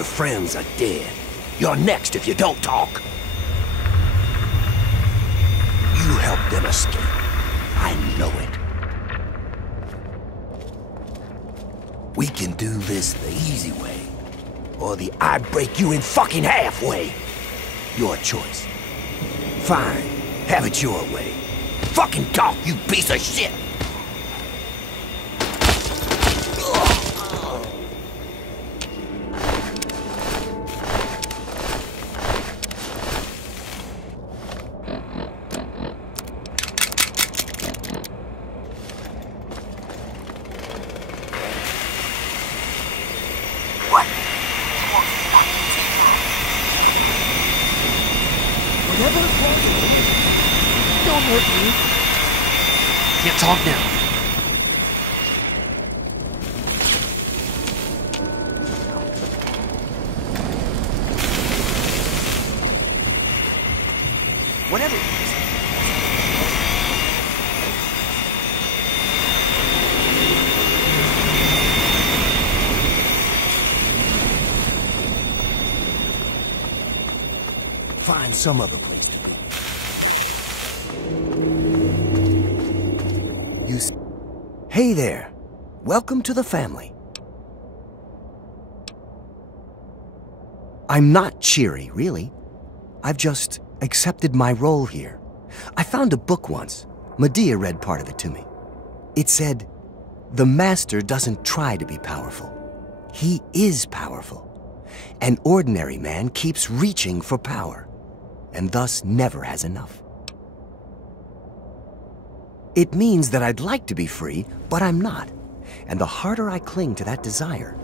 Your friends are dead. You're next if you don't talk. You helped them escape. I know it. We can do this the easy way, or the I break you in fucking half way. Your choice. Fine, have it your way. Fucking talk, you piece of shit! Don't hurt me. Can't talk now. Whatever it is. Find some other place. Hey there. Welcome to the family. I'm not cheery, really. I've just accepted my role here. I found a book once. Medea read part of it to me. It said, "The master doesn't try to be powerful. He is powerful. An ordinary man keeps reaching for power, and thus never has enough." It means that I'd like to be free, but I'm not. And the harder I cling to that desire,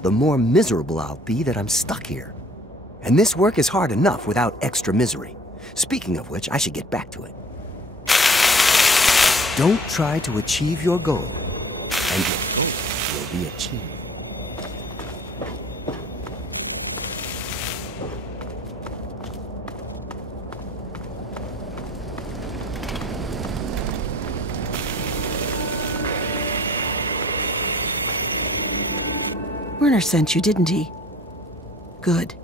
the more miserable I'll be that I'm stuck here. And this work is hard enough without extra misery. Speaking of which, I should get back to it. Don't try to achieve your goal, and your goal will be achieved. Werner sent you, didn't he? Good.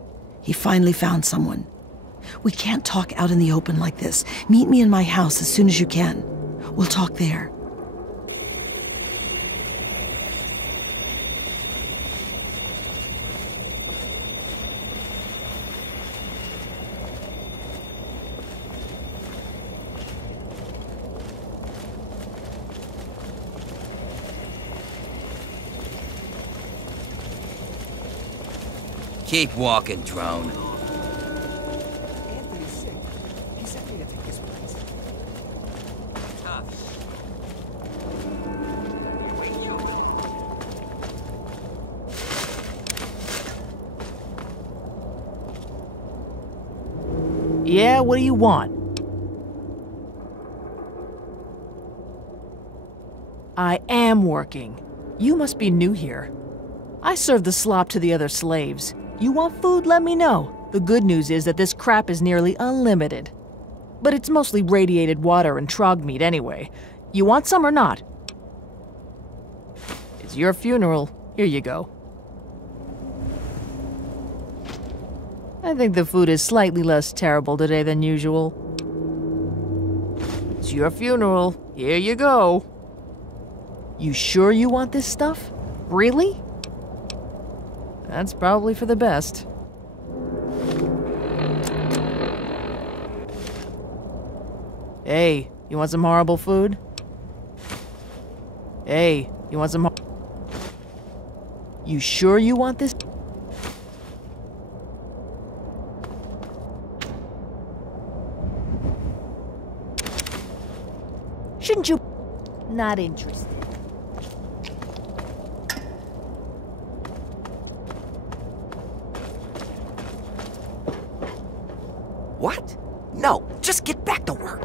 He finally found someone. We can't talk out in the open like this. Meet me in my house as soon as you can. We'll talk there. Keep walking, drone. Anthony's sick. He sent me to take his place. Tough. Yeah, what do you want? I am working. You must be new here. I serve the slop to the other slaves. You want food? Let me know. The good news is that this crap is nearly unlimited. But it's mostly radiated water and trog meat anyway. You want some or not? It's your funeral. Here you go. I think the food is slightly less terrible today than usual. It's your funeral. Here you go. You sure you want this stuff? Really? That's probably for the best. Hey, you want some horrible food? Hey, you want some You sure you want this? Shouldn't you? Not interested. What? No, just get back to work.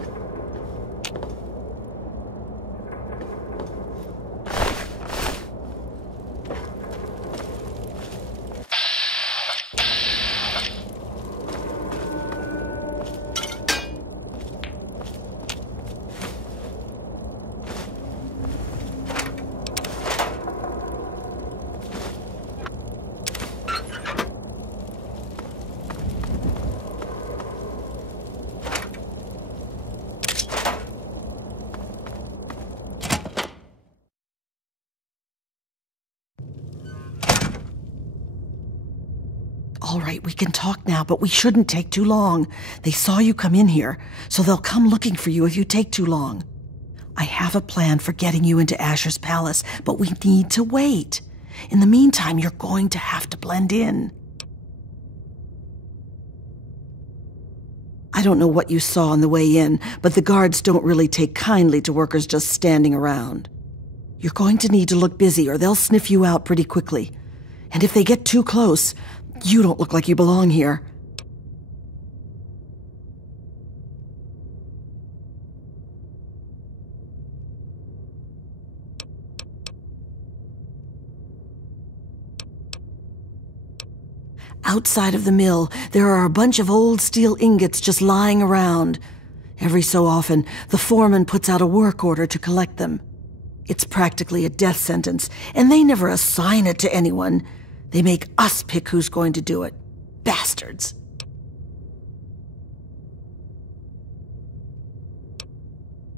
All right, we can talk now, but we shouldn't take too long. They saw you come in here, so they'll come looking for you if you take too long. I have a plan for getting you into Asher's palace, but we need to wait. In the meantime, you're going to have to blend in. I don't know what you saw on the way in, but the guards don't really take kindly to workers just standing around. You're going to need to look busy or they'll sniff you out pretty quickly. And if they get too close, you don't look like you belong here. Outside of the mill, there are a bunch of old steel ingots just lying around. Every so often, the foreman puts out a work order to collect them. It's practically a death sentence, and they never assign it to anyone. They make us pick who's going to do it. Bastards.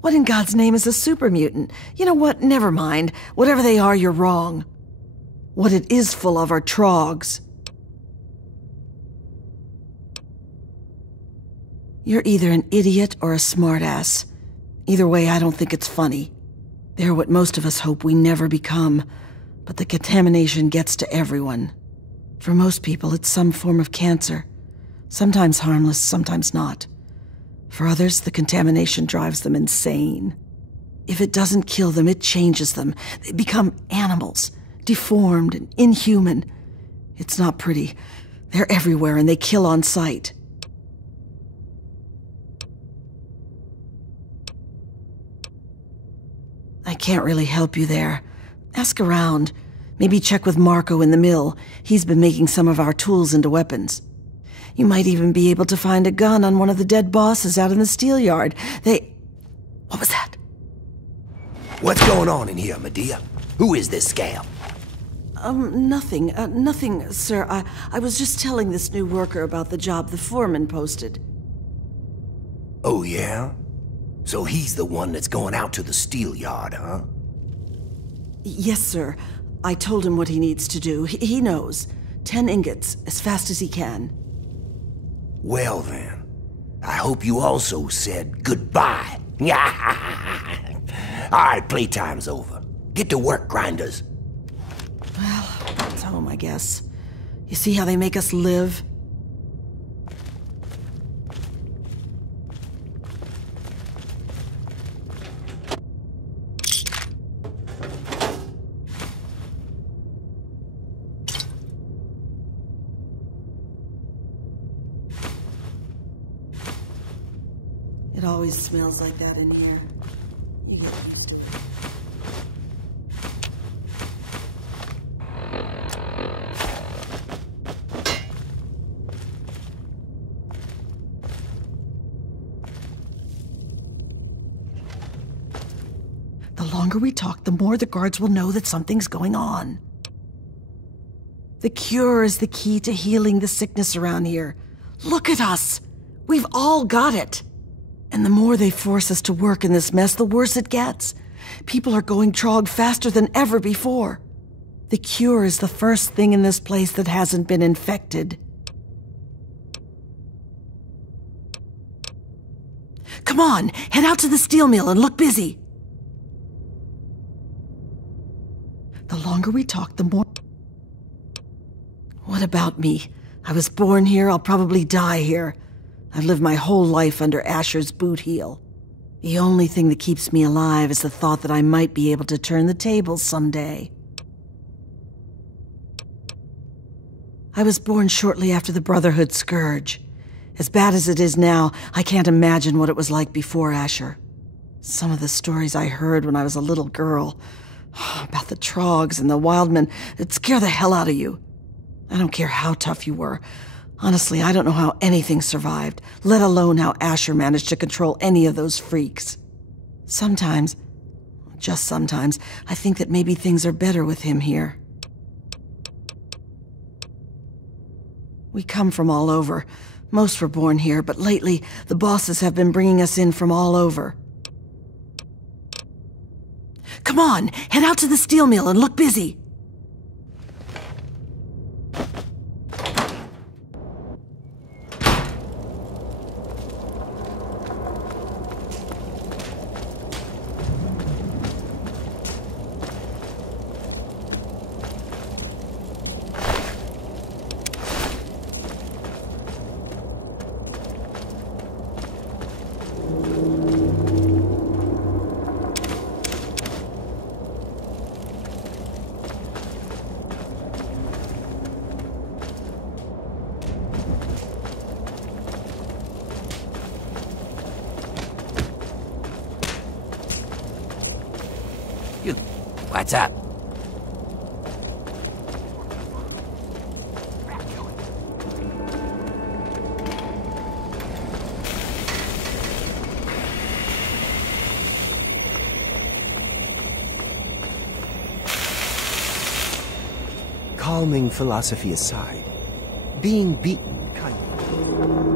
What in God's name is a super mutant? You know what? Never mind. Whatever they are, you're wrong. What it is full of are Trogs. You're either an idiot or a smartass. Either way, I don't think it's funny. They're what most of us hope we never become, but the contamination gets to everyone. For most people, it's some form of cancer. Sometimes harmless, sometimes not. For others, the contamination drives them insane. If it doesn't kill them, it changes them. They become animals, deformed and inhuman. It's not pretty. They're everywhere and they kill on sight. I can't really help you there. Ask around. Maybe check with Marco in the mill. He's been making some of our tools into weapons. You might even be able to find a gun on one of the dead bosses out in the steel yard. What was that? What's going on in here, Medea? Who is this scab? Nothing. Nothing, sir. I was just telling this new worker about the job the foreman posted. Oh, yeah? So he's the one that's going out to the steel yard, huh? Yes, sir. I told him what he needs to do. He knows. 10 ingots, as fast as he can. Well then, I hope you also said goodbye. All right, playtime's over. Get to work, grinders. Well, it's home, I guess. You see how they make us live? It always smells like that in here. You get used to it. The longer we talk, the more the guards will know that something's going on. The cure is the key to healing the sickness around here. Look at us! We've all got it! And the more they force us to work in this mess, the worse it gets. People are going Trog faster than ever before. The cure is the first thing in this place that hasn't been infected. Come on, head out to the steel mill and look busy. The longer we talk, the more... What about me? I was born here, I'll probably die here. I've lived my whole life under Asher's boot heel. The only thing that keeps me alive is the thought that I might be able to turn the tables someday. I was born shortly after the Brotherhood Scourge. As bad as it is now, I can't imagine what it was like before Asher. Some of the stories I heard when I was a little girl, about the Trogs and the Wildmen, it'd scare the hell out of you. I don't care how tough you were. Honestly, I don't know how anything survived, let alone how Asher managed to control any of those freaks. Sometimes, just sometimes, I think that maybe things are better with him here. We come from all over. Most were born here, but lately, the bosses have been bringing us in from all over. Come on, head out to the steel mill and look busy. What's up? Calming philosophy aside, being beaten kind of...